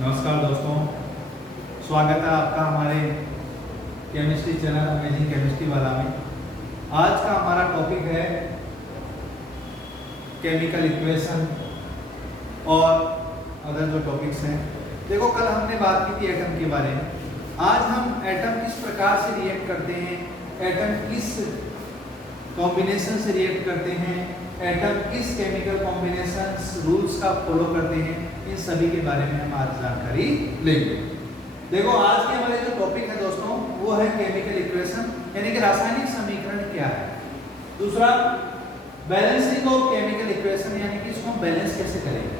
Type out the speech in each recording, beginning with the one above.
नमस्कार दोस्तों, स्वागत है आपका हमारे केमिस्ट्री चैनल अमेजिंग केमिस्ट्री वाला में। आज का हमारा टॉपिक है केमिकल इक्वेशन और अदर जो टॉपिक्स हैं। देखो, कल हमने बात की थी एटम के बारे में। आज हम एटम किस प्रकार से रिएक्ट करते हैं, एटम किस कॉम्बिनेशन से रिएक्ट करते हैं, एटम किस केमिकल कॉम्बिनेशन रूल्स का फॉलो करते हैं, इन सभी के बारे में हम आज जानकारी लेंगे। देखो, आज के हमारे जो टॉपिक है दोस्तों वो है केमिकल इक्वेशन, यानी कि रासायनिक समीकरण क्या है। दूसरा, बैलेंसिंग ऑफ केमिकल इक्वेशन, यानी कि इसको हम बैलेंस कैसे करेंगे।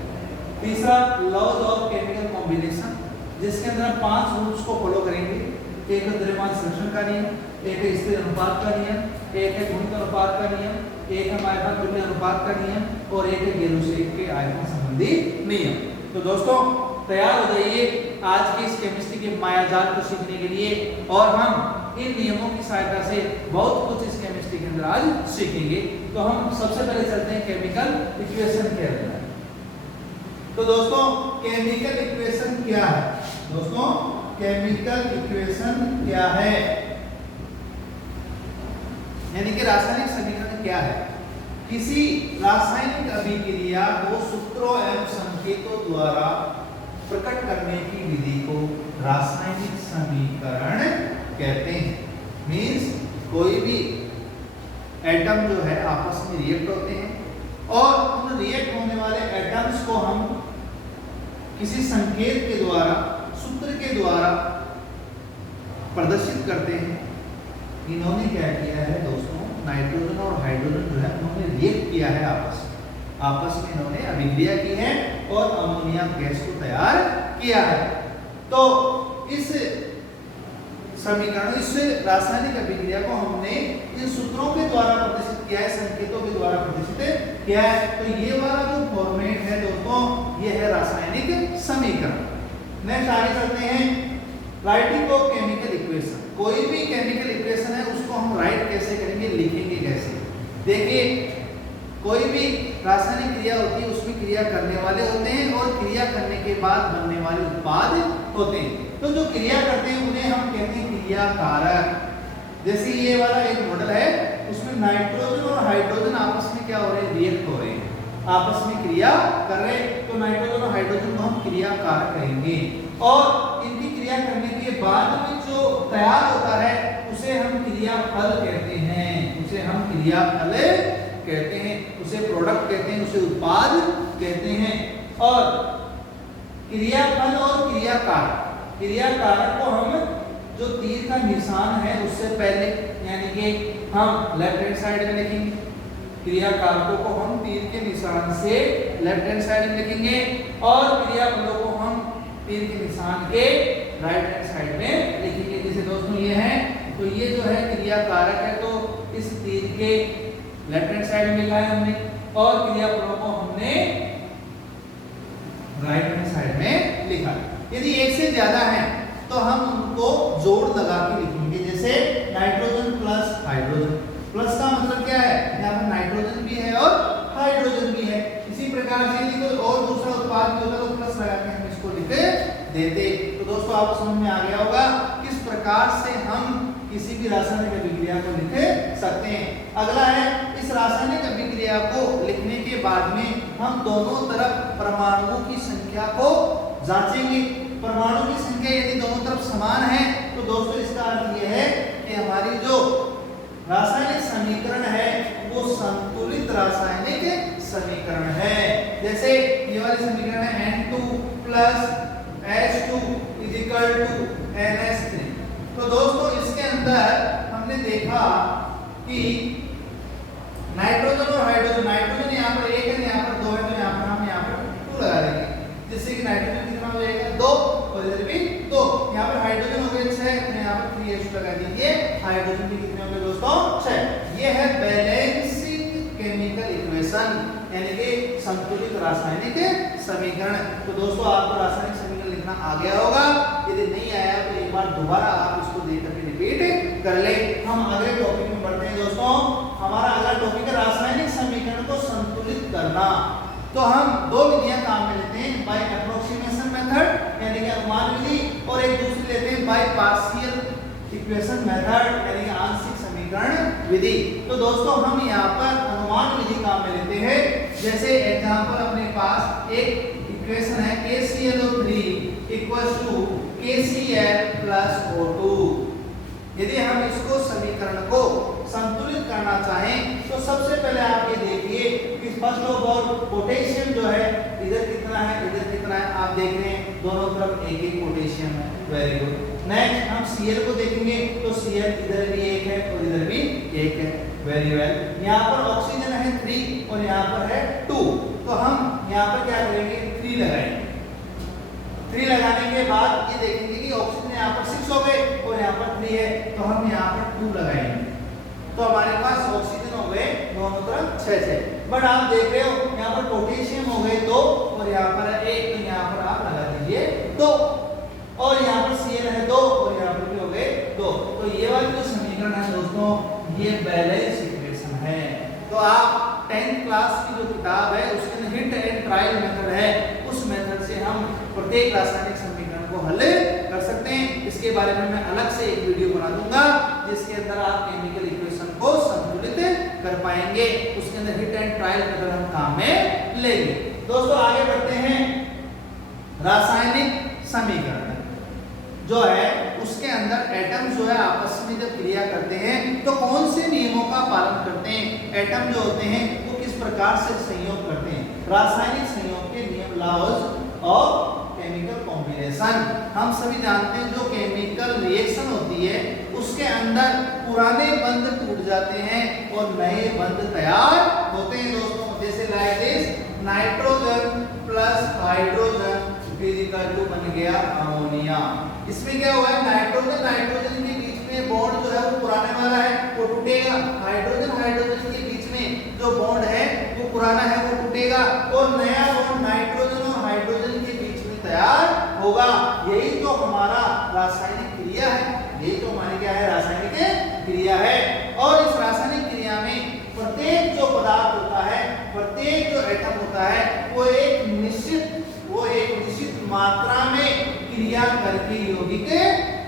तीसरा, लॉज ऑफ केमिकल कॉम्बिनेशन, जिसके अंदर हम 5 रूल्स को फॉलो करेंगे। एक है द्रव्यमान संरक्षण का नियम, एक है स्थिर अनुपात का नियम, एक है गुणित अनुपात का नियम, एक है आयतन तुल्य अनुपात का नियम और एक है गेलुसेक के आयतन संबंधी नियम। तो दोस्तों, तैयार हो जाइए आज की इस केमिस्ट्री के मायाजाल को सीखने के लिए, और हम इन नियमों की सहायता से बहुत कुछ इस केमिस्ट्री के अंदर आज सीखेंगे। तो हम सबसे पहले चलते हैं केमिकल इक्वेशन के अंदर। तो दोस्तों, केमिकल इक्वेशन क्या है। दोस्तों, केमिकल इक्वेशन क्या है, यानी कि रासायनिक समीकरण क्या है। किसी रासायनिक अभिक्रिया को सूत्रों एवं संकेतों द्वारा प्रकट करने की विधि को रासायनिक समीकरण कहते हैं। मींस कोई भी एटम जो है आपस में रिएक्ट होते हैं और उन रिएक्ट होने वाले एटम्स को हम किसी संकेत के द्वारा, सूत्र के द्वारा प्रदर्शित करते हैं। इन्होंने क्या किया है दोस्तों, नाइट्रोजन और हाइड्रोजन जो है उन्होंने रिएक्ट किया है आपस में इन्होंने अभिक्रिया की है और अमोनिया गैस को तैयार किया है। तो इस समीकरण, इस रासायनिक अभिक्रिया को हमने इन सूत्रों के द्वारा प्रदर्शित किया है, संकेतों के द्वारा प्रदर्शित किया है। तो ये वाला जो फॉर्मेट है दोस्तों, ये है रासायनिक समीकरण। नेक्स्ट आगे चलते हैं, राइटिंग ऑफ केमिकल इक्वेशन। कोई भी केमिकल इक्वेशन है उसको हम राइट कैसे करेंगे, लिखेंगे कैसे। देखिए, कोई भी रासायनिक क्रिया होती है उसमें क्रिया करने वाले होते हैं और क्रिया करने के बाद बनने वाले उत्पाद होते हैं। तो जो क्रिया करते हैं उन्हें हम कहते हैं क्रिया कारक। जैसे ये वाला एक मॉडल है, उसमें नाइट्रोजन और हाइड्रोजन आपस में क्या हो रहे हैं, रिएक्ट हो रहे हैं, आपस में क्रिया कर रहे हैं। तो नाइट्रोजन और हाइड्रोजन को हम क्रिया कारक कहेंगे और इनकी क्रिया करने के बाद में जो तैयार होता है उसे हम क्रियाफल कहते हैं, उसे हम क्रियाफल कहते हैं, उसे प्रोडक्ट कहते हैं, उसे उत्पाद कहते हैं। और क्रियाफल और क्रियाकारक, क्रियाकारक को हम जो तीर का निशान है उससे पहले, यानी कि हम लेफ्ट हैंड साइड में लिखेंगे, क्रियाकारकों को हम तीर के निशान से लेफ्ट हैंड साइड में लिखेंगे और क्रियाफलों को हम तीर के निशान के राइट हैंड साइड में लिखेंगे। जैसे दोस्तों ये है, तो ये जो है क्रियाकारक है, तो इस तीर के लेफ्ट हैंड साइड में लिखा है हमने और क्रियाफलों को हमने राइट हैंड साइड में लिखा है। यदि एक से ज्यादा है तो हम उनको जोड़ लगा के लिखेंगे। जैसे नाइट्रोजन प्लस हाइड्रोजन, प्लस का मतलब क्या है, यहाँ पर नाइट्रोजन भी है और हाइड्रोजन भी है। इसी प्रकार से यदि कोई और दूसरा उत्पाद भी होता तो प्लस लगा के हम इसको लिख देते। तो दोस्तों, आपको समझ में आ गया होगा किस प्रकार से हम किसी भी रासायनिक अभिक्रिया को लिख सकते हैं। अगला है, इस रासायनिक अभिक्रिया को लिखने के बाद में हम दोनों तरफ परमाणुओं की संख्या को जांचेंगे। परमाणु की संख्या यदि दोनों तरफ समान है तो दोस्तों इसका अर्थ यह है कि हमारी जो रासायनिक समीकरण है वो संतुलित रासायनिक समीकरण है। जैसे ये वाली समीकरण है N2 + H2 = NH3। तो दोस्तों, इसके अंदर हमने देखा कि नाइट्रोजन और हाइड्रोजन, नाइट्रोजन यहाँ पर 1 है, यहाँ पर 2 है, तो यहाँ पर हम यहाँ पर 2 लगा देंगे, जिससे कि नाइट्रोजन कितना हो जाएगा 2 और इधर भी 2। यहाँ पर हाइड्रोजन हो गए 6, तो यहाँ पर 3H2 लगा दीजिए, हाइड्रोजन भी कितने हो गए दोस्तों 6। ये है बैलेंसिंग केमिकल इक्वेशन, यानी कि संतुलित रासायनिक समीकरण। तो दोस्तों, आपको रासायनिक समीकरण लिखना आ गया होगा। यदि नहीं आया तो एक बार दोबारा आप इसको देख करके रिपीट कर ले। हम अगले टॉपिक में बढ़ते हैं दोस्तों। हमारा अगला टॉपिक है रासायनिक समीकरण को संतुलित करना। तो हम दो विधियां काम में लेते हैं, बाय अप्रोक्सीमेशन मेथड यानी इक्वेशन मेथड यानी कि आंशिक समीकरण विधि। तो दोस्तों हम यहाँ पर अनुमान विधि काम में लेते हैं। जैसे एग्जांपल अपने पास एक इक्वेशन है KClO3 equals to KCl plus O2। यदि हम इसको समीकरण को संतुलित करना चाहें तो सबसे पहले आप ये देखिए कि फर्स्ट ऑफ ऑल पोटेशियम जो है इधर कितना है इधर कितना है, आप देख रहे हैं दोनों तरफ एक एक पोटेशियम है। Very good. नेक्स्ट हम Cl को देखेंगे तो Cl इधर भी एक है और इधर भी एक है। Very well. यहाँ पर ऑक्सीजन है 3 और यहाँ पर है 2, तो हम यहाँ पर क्या करेंगे 3 लगाएंगे। 3 लगाने के बाद ये देखेंगे कि ऑक्सीजन यहाँ पर 6 हो गए और यहाँ पर 3 है, तो हम यहाँ पर 2 लगाएंगे, तो हमारे पास ऑक्सीजन हो गए दोनों तरफ 6। बट आप देख रहे हो यहाँ पर पोटेशियम हो गए 2 और यहाँ पर है 1, तो यहाँ पर आप लगा दीजिए 2, और यहाँ पर Cl है 2 और यहाँ पर भी हो गए 2। तो ये वाली जो समीकरण है दोस्तों ये बैलेंस इक्वेशन है। तो आप 10th क्लास की जो किताब है उसके अंदर हिट एंड ट्रायल मेथड है, उस मेथड से हम प्रत्येक रासायनिक समीकरण को हल कर सकते हैं। इसके बारे में मैं अलग से एक वीडियो बना दूंगा जिसके अंदर आप केमिकल इक्वेशन को संतुलित कर पाएंगे। उसके अंदर हिट एंड ट्रायल मेथड हम काम में लेंगे। दोस्तों आगे बढ़ते हैं। रासायनिक समीकरण जो है उसके अंदर एटम जो है आपस में जब क्रिया करते हैं तो कौन से नियमों का पालन करते हैं, एटम जो होते हैं वो किस प्रकार से संयोग करते हैं। रासायनिक संयोग के नियम, लॉज ऑफ केमिकल कॉम्बिनेशन। हम सभी जानते हैं जो केमिकल रिएक्शन होती है उसके अंदर पुराने बंध टूट जाते हैं और नए बंध तैयार होते हैं दोस्तों। जैसे like this nitrogen plus hydrogen equal to बन गया अमोनिया। इसमें क्या हुआ है नाइट्रोजन नाइट्रोजन के बीच में बॉन्ड जो है वो पुराने वाला है वो टूटेगा, हाइड्रोजन हाइड्रोजन के बीच में जो बॉन्ड है वो पुराना है वो टूटेगा और नया बॉन्ड नाइट्रोजन और हाइड्रोजन के बीच में तैयार होगा। यही तो हमारा रासायनिक क्रिया है, यही तो हमारी क्या है रासायनिक क्रिया है। और इस रासायनिक क्रिया में प्रत्येक जो पदार्थ होता है, प्रत्येक जो एटम होता है वो एक निश्चित मात्रा में क्रिया करके यौगिक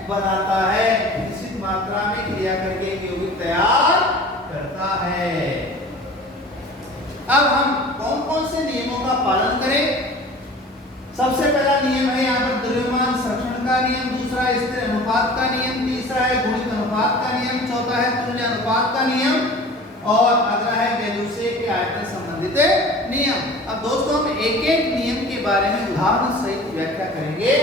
बनाता है, निश्चित मात्रा में क्रिया करके एक यौगिक तैयार करता है। अब हम कौन कौन से नियमों का पालन करें। सबसे पहला नियम है यहाँ पर द्रव्यमान संरक्षण का नियम, दूसरा स्थिर अनुपात का नियम, तीसरा है गुणित अनुपात का नियम, चौथा है तुल्य अनुपात का नियम और अगला है गैलूसे के आयतन संबंधित नियम। अब दोस्तों हम एक एक नियम के बारे में उदाहरण सहित व्याख्या करेंगे।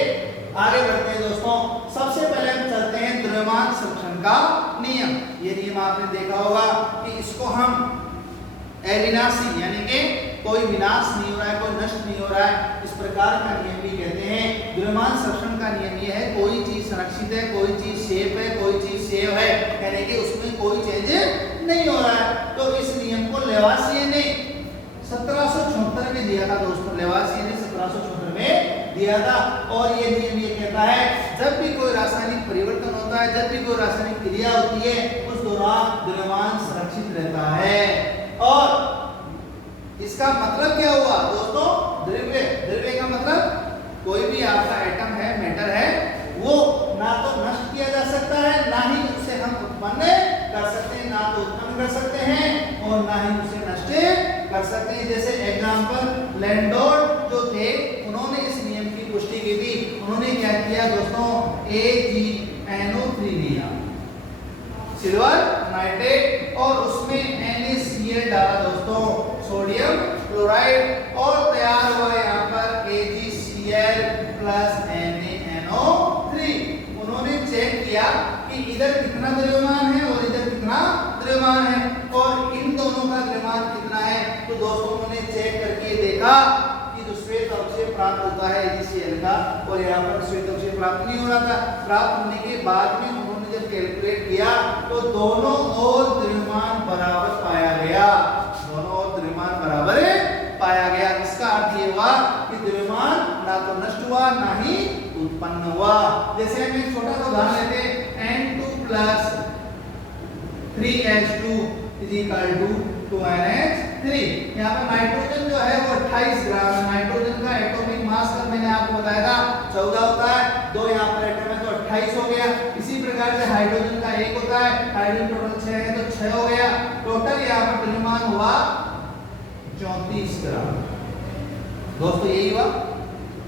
आगे बढ़ते हैं दोस्तों। सबसे पहले हम चलते हैं द्रव्यमान संरक्षण का नियम। ये नियम आपने देखा होगा कि इसको हम अविनाशी यानी कि कोई विनाश नहीं हो रहा है, कोई नष्ट नहीं हो रहा है, इस प्रकार का नियम भी कहते हैं। द्रव्यमान संरक्षण का नियम ये है कोई चीज संरक्षित है, कोई चीज सेफ है, कोई चीज सेव है, यानी कि उसमें कोई चेंज नहीं हो रहा है। तो इस नियम को लेवासिए ने 1776 में दिया था दोस्तों, लेवासिए ने 1776 में दिया था। और ये नियम ये कहता है जब भी कोई रासायनिक परिवर्तन होता है, जब भी कोई रासायनिक क्रिया होती है उस दौरान द्रव्यमान सुरक्षित रहता है। और इसका मतलब क्या हुआ दोस्तों, द्रव्य, द्रव्य का मतलब कोई भी आपका एटम है, मैटर है, वो ना तो नष्ट किया जा सकता है ना ही उसे हम उत्पन्न कर सकते हैं, ना तो उत्पन्न कर सकते हैं और ना ही उसे नष्ट कर सकते हैं। जैसे एग्जांपल लैंडोर्फ जो थे उन्होंने इस नियम की पुष्टि की थी। उन्होंने क्या किया दोस्तों, AgNO3 लिया, सिल्वर नाइट्रेट, और उसमें NaCl डाला दोस्तों, सोडियम क्लोराइड, और तैयार हुआ यहाँ पर AgCl प्लस NaNO3। उन्होंने चेक किया कि इधर कितना द्रव्यमान है और इधर कितना द्रव्यमान है और इन दोनों का द्रव्यमान कितना है। तो दोस्तों उन्होंने चेक करके देखा कि जो श्वेत अवक्षय प्राप्त होता है AgCl का और यहाँ पर श्वेत अवक्षय प्राप्त नहीं हो रहा था। प्राप्त होने के बाद में उन्होंने जब कैलकुलेट किया तो दोनों ओर द्रव्यमान बराबर पाया गया, दोनों ओर द्रव्यमान बराबर पाया गया। इसका अर्थ ये हुआ कि द्रव्यमान ना तो नष्ट हुआ ना ही उत्पन्न हुआ। जैसे हम एक छोटा सा उदाहरण लेते हैं, N2 plus 3H2 is equal to 2NH3। यहाँ पर नाइट्रोजन जो है वो 28 ग्राम है। नाइट्रोजन का एटॉमिक मास का मैंने आपको बताया था 14 होता है, दो यहाँ पर एटम है तो 28 हो गया। इसी प्रकार से हाइड्रोजन 34 ग्राम। दोस्तों यही हुआ।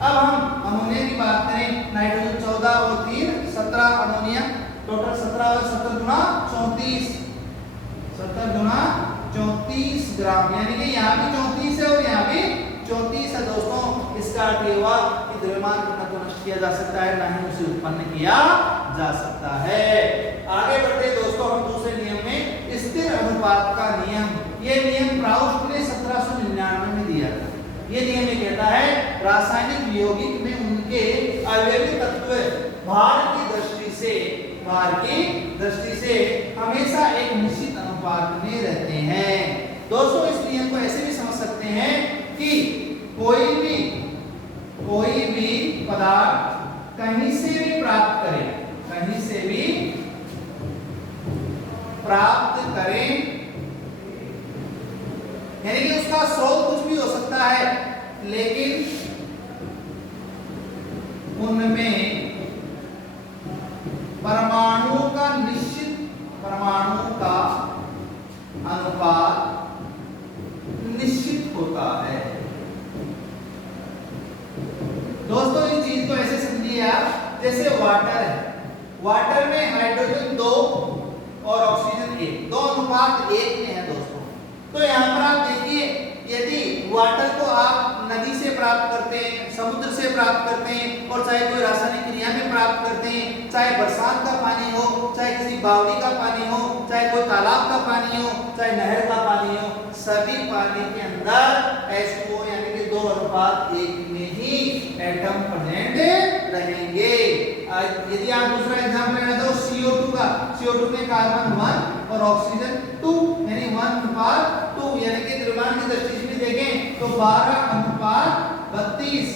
अब हम अमोनिया की बात करें, नाइट्रोजन 14 और 3 17 अमोनिया, टोटल 17 और 17 गुना 34, 17 गुना 34 ग्राम, यानी कि यहाँ भी 34 है और यहाँ भी 34 है। दोस्तों इसका अर्थ ये हुआ कि द्रव्यमान को न तो नष्ट किया जा सकता है, ना ही उसे उत्पन्न किया जा सकता है। आगे बढ़ते दोस्तों हम दूसरे नियम में, स्थिर अनुपात का नियम। ये नियम प्राउस्ट ने 1799 में दिया था। ये नियम ये कहता है रासायनिक यौगिक में उनके अवयवी तत्व भार की दृष्टि से हमेशा एक निश्चित अनुपात में रहते हैं। दोस्तों इस नियम को ऐसे भी समझ सकते हैं कि कोई भी पदार्थ कहीं से भी प्राप्त करें, यानी कि उसका स्रोत कुछ भी हो सकता है, लेकिन उनमें परमाणु का अनुपात निश्चित होता है। दोस्तों इस चीज को ऐसे समझिए आप, जैसे वाटर है, वाटर में हाइड्रोजन 2 और ऑक्सीजन 1, 2 अनुपात 1 में है दोस्तों। तो यहाँ पर आप देखिए, यदि वाटर को आप नदी से प्राप्त करते हैं, समुद्र से प्राप्त करते हैं, और चाहे कोई रासायनिक क्रिया में प्राप्त करते हैं, चाहे बरसात का पानी हो, चाहे किसी बावड़ी का पानी हो, चाहे कोई तालाब का पानी हो, चाहे नहर का पानी हो, सभी पानी के अंदर H2O यानी कि 2 अनुपात 1 में ही एटम प्रेजेंट रहेंगे। यदि आप दूसरा एग्जांपल लें तो CO2 का, CO2 में कार्बन 1 और ऑक्सीजन 2 यानी 1:2, यानी कि द्रव्यमान की दृष्टि से देखें तो 12:32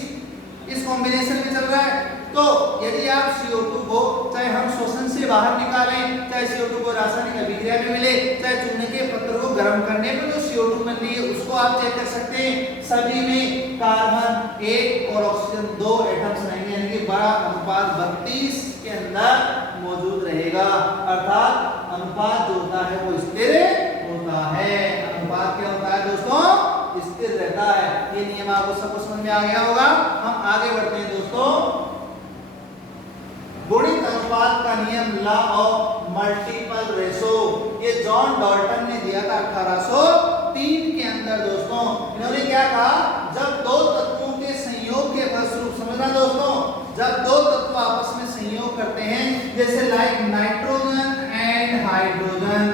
इस कॉम्बिनेशन में चल रहा है। तो यदि आप CO2 को चाहे हम शोषण से बाहर निकालें, चाहे CO2 को रासायनिक अभिक्रिया में मिले, चाहे चूने के पत्थर को गर्म करने में जो CO2 मिलती है उसको आप चेक कर सकते हैं, सभी में कार्बन 1 और ऑक्सीजन 2 एटम्स रहेंगे, यानी कि 12:32 के अंदर मौजूद रहेगा। अर्थात अनुपात जो होता है वो स्थिर होता है। अनुपात क्या होता है दोस्तों? स्थिर रहता है। ये नियम आपको सबको समझ में आ गया होगा। हम आगे बढ़ते हैं दोस्तों, गुणित अनुपात का नियम, लॉ ऑफ मल्टीपल रेशो। ये जॉन डाल्टन ने दिया था 1803 के अंदर। दोस्तों इन्होंने क्या कहा, जब दो तत्वों के संयोग के फलस्वरूप, समझना दोस्तों, जब दो तत्व आपस में संयोग करते हैं, जैसे लाइक नाइट्रोजन एंड हाइड्रोजन,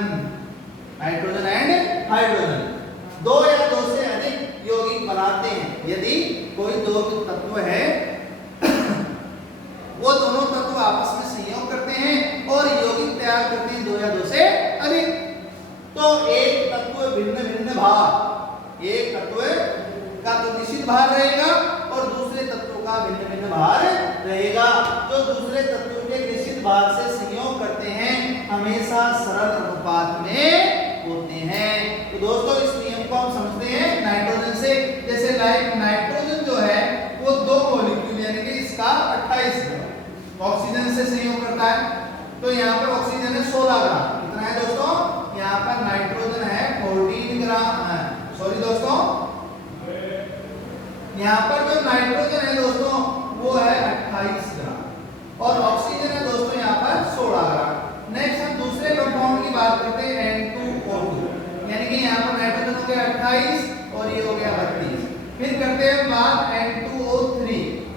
दो या दो से अधिक यौगिक बनाते हैं। यदि कोई दो तत्व है, वो दोनों तत्व आपस में संयोग करते हैं और यौगिक तैयार करते हैं 2 या 2 से अधिक, तो एक तत्व भिन्न भार, एक तत्व का तो निश्चित भार रहेगा और दूसरे तत्व का भिन्न भार रहेगा। जो दूसरे तत्व के निश्चित भार से संयोग करते हैं हमेशा सरल अनुपात में होते हैं। तो दोस्तों इस नियम को हम समझते हैं नाइट्रोजन से। जैसे लाइक नाइट्रोजन जो है वो 2 मॉलिक्यूल यानी कि इसका 28 ऑक्सीजन से संयोग करता है, तो यहाँ पर ऑक्सीजन है 16 ग्राम। कितना है दोस्तों? यहाँ पर नाइट्रोजन है 14 ग्राम, सॉरी दोस्तों, यहाँ पर जो नाइट्रोजन है दोस्तों वो है 28 ग्राम और ऑक्सीजन है दोस्तों यहाँ पर 16 ग्राम। नेक्स्ट हम दूसरे कंपाउंड की बात करते हैं N2O2, यानी कि यहाँ पर नाइट्रोजन हो गया 28 और ये हो गया 32। फिर करते हैं बात N2O3,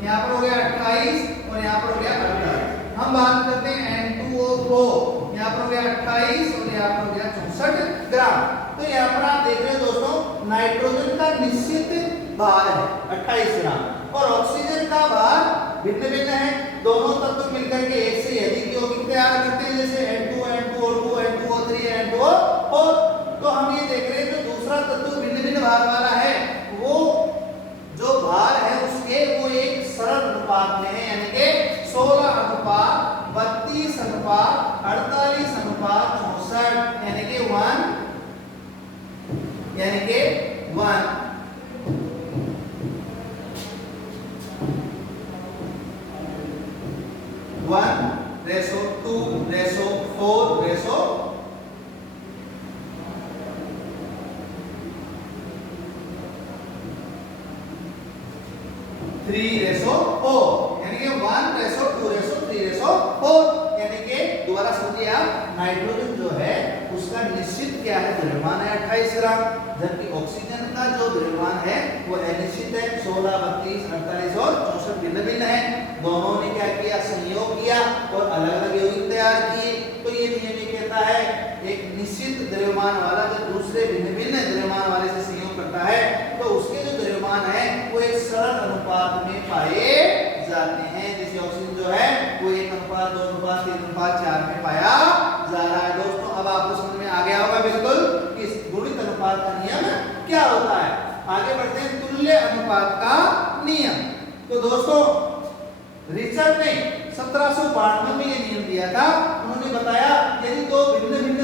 यहाँ पर हो गया 28 और यहाँ पर हो गया 28। हम बात करते हैं N2O4, यहाँ पर हो गया 28 और यहाँ पर हो गया 64 ग्राम। तो यहाँ पर आप देख रहे हो दोस्तों नाइट्रोजन का निश्चित भार है 28 ग्राम और ऑक्सीजन का भार भिन्न है। दोनों तत्व मिलकर के एक से अधिक यौगिक तैयार करते हैं, जैसे N2, N2O2, N2O3, N2O4। तो हम ये देख रहे हैं जो दूसरा तत्व भिन्न भार वाला है वो जो भार है उसके वो एक सरल अनुपात में है, यानी कि 16:32:48:64, यानी कि 1:2:4:, ग्राम, जबकि ऑक्सीजन का जो द्रव्यमान है वो अनिश्चित है, 16, 32, 48 और 64 भिन्न भिन्न है। दोनों ने क्या किया, संयोग किया और अलग अलग यौगिक तैयार किए। तो ये नियम ये कहता है एक निश्चित द्रव्यमान वाला जब दूसरे भिन्न भिन्न द्रव्यमान वाले से संयोग करता है तो उसके जो द्रव्यमान है वो एक सरल अनुपात में पाए जाते हैं। जैसे ऑक्सीजन जो है वो 1:2, 3:4 में पाया जा रहा है। दोस्तों अब आपको समझ में आ गया होगा बिल्कुल कि इस गुणित अनुपात का नियम क्या होता है। आगे बढ़ते हैं तुल्य अनुपात का नियम। तो दोस्तों रिचर्ड ने 1792 में ये नियम दिया था। उन्होंने बताया यदि दो भिन्न भिन्न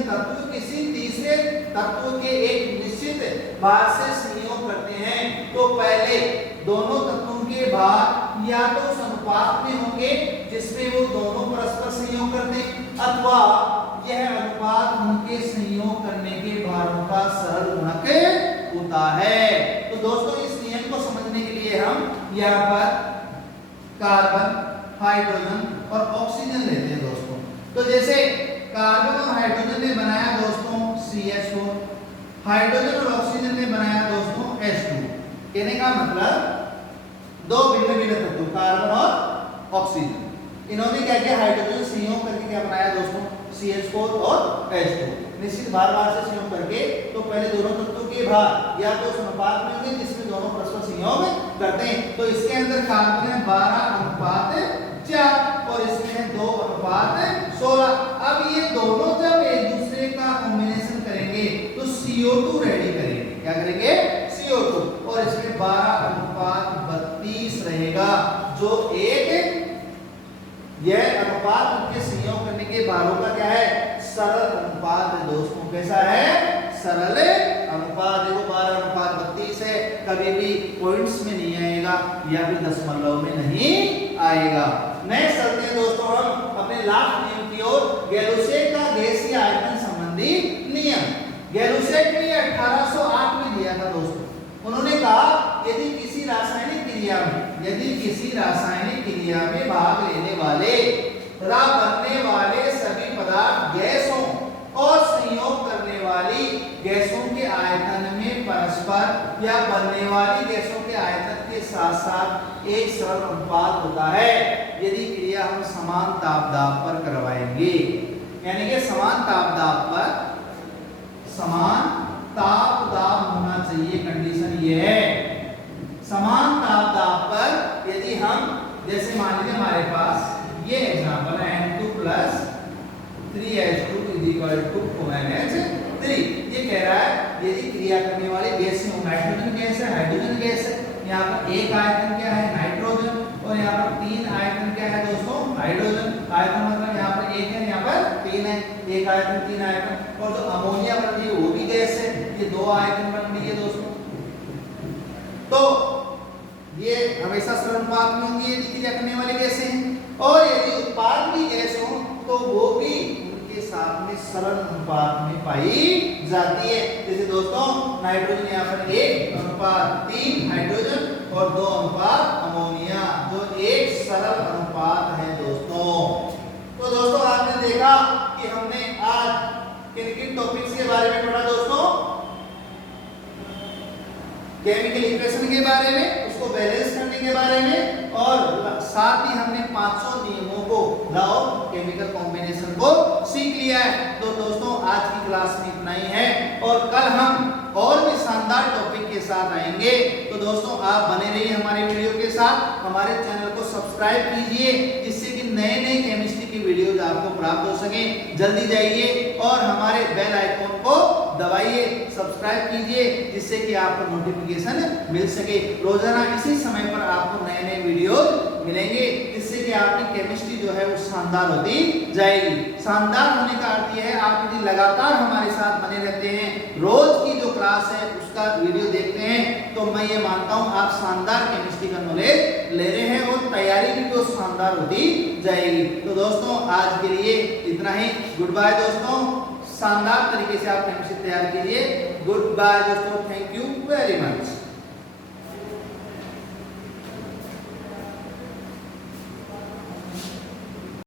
तत्व किसी तीसरे तत्व के एक निश्चित भार से संयोग करते हैं तो पहले दोनों तत्वों के भार या तो उस अनुपात में होंगे जिसमें वो दोनों परस्पर संयोग करते हैं, अथवा यह अनुपात उनके संयोग करने के भारों का सरल गुणक होता है। तो दोस्तों इस नियम को समझने के लिए हम यहाँ पर कार्बन, हाइड्रोजन और ऑक्सीजन लेते हैं दोस्तों। तो जैसे कार्बन और हाइड्रोजन ने बनाया दोस्तों CH4, हाइड्रोजन और ऑक्सीजन ने बनाया दोस्तों H2। कहने का मतलब दो भिन्न भिन्न तत्व कार्बन और ऑक्सीजन, इन्होंने क्या किया, हाइड्रोजन संयोग करके क्या बनाया दोस्तों CH4 और H2। निश्चित भार से संयोग करके तो पहले दोनों तत्वों के भार या तो उस अनुपात में होंगे जिसमें दोनों परस्पर संयोग करते हैं। तो इसके अंदर कार्बन है 12:4 और इसमें है 2:16। अब ये दोनों जब एक दूसरे का कॉम्बिनेशन करेंगे तो CO2 रेडी करेंगे। क्या करेंगे, CO2, और इसमें 12:32 रहेगा जो एक यह अनुपात उनके संयोग करने के भारों का क्या है, सरल अनुपात है दोस्तों। कैसा है, सरल अनुपात। देखो 12:32 है, कभी भी पॉइंट्स में नहीं आएगा या फिर दशमलव में नहीं आएगा। नेक्स्ट चलते हैं दोस्तों हम अपने लास्ट नियम की ओर, गैलुसेक का गैसीय आयतन संबंधी नियम। गैलुसेक ने 1808 में दिया था दोस्तों। उन्होंने कहा यदि किसी रासायनिक क्रिया में भाग लेने वाले तथा बनने वाले सभी पदार्थ गैसों और संयोग करने वाली गैसों के आयतन में परस्पर या बनने वाली गैसों के आयतन के साथ साथ एक सरल अनुपात होता है यदि क्रिया हम समान तापदाब पर करवाएंगे। यानी कि समान तापदाब होना चाहिए। कंडीशन ये है, समान तापदाब पर यदि हम, जैसे मान लीजिए हमारे पास ये एग्जांपल है N2 + 3H2 = 4NH3। ये कह रहा है यदि क्रिया करने वाली गैसें हो, नाइट्रोजन गैस है, हाइड्रोजन गैस है, यहाँ पर एक आयतन क्या है, नाइट्रोजन, और यहाँ पर 3 आयतन क्या है दोस्तों, हाइड्रोजन। आयतन मतलब यहाँ पर 1 है, यहाँ पर 3 है, एक आयतन 3 आयतन। और जो अमोनिया बन रही है वो भी गैस है, ये 2 आयतन बन रही है दोस्तों। तो ये हमेशा सरल अनुपात में होंगी यदि क्रिया करने वाली गैसें हैं, और यदि उत्पाद भी गैस हो तो वो भी उनके साथ में सरल अनुपात में पाई जाती है। जैसे दोस्तों नाइट्रोजन यहाँ पर 1:3 हाइड्रोजन और 2:1 अमोनिया, जो एक सरल अनुपात है दोस्तों। तो दोस्तों आपने देखा कि हमने आज किन किन टॉपिक्स के बारे में पढ़ा दोस्तों, केमिकल इक्वेशन के बारे में, उसको बैलेंस करने के बारे में, और साथ ही हमने 500 नियमों को, लॉ ऑफ केमिकल कॉम्बिनेशन को सीख लिया है। तो दोस्तों आज की क्लास में इतना ही है और कल हम और भी शानदार टॉपिक के साथ आएंगे। तो दोस्तों आप बने रहिए हमारे वीडियो के साथ, हमारे चैनल को सब्सक्राइब कीजिए जिससे कि नए नए केमिस्ट्री की वीडियोज आपको प्राप्त हो सके। जल्दी जाइए और हमारे बेल आइकॉन को दबाइए, सब्सक्राइब कीजिए जिससे कि आपको नोटिफिकेशन मिल सके। रोजाना इसी समय पर आपको नए नए वीडियोज मिलेंगे जिससे कि आपकी केमिस्ट्री जो है वो शानदार होती जाएगी। शानदार होने का अर्थ यह है आप यदि लगातार हमारे साथ बने रहते हैं, रोज की जो क्लास है उसका वीडियो देखते हैं, तो मैं ये मानता हूँ आप शानदार केमिस्ट्री का नॉलेज ले रहे हैं और तैयारी भी तो शानदार होती जाएगी। तो दोस्तों आज के लिए इतना ही। गुड बाय दोस्तों, शानदार तरीके से आप केमिस्ट्री तैयार कीजिए। गुड बाय दोस्तों, थैंक यू वेरी मच।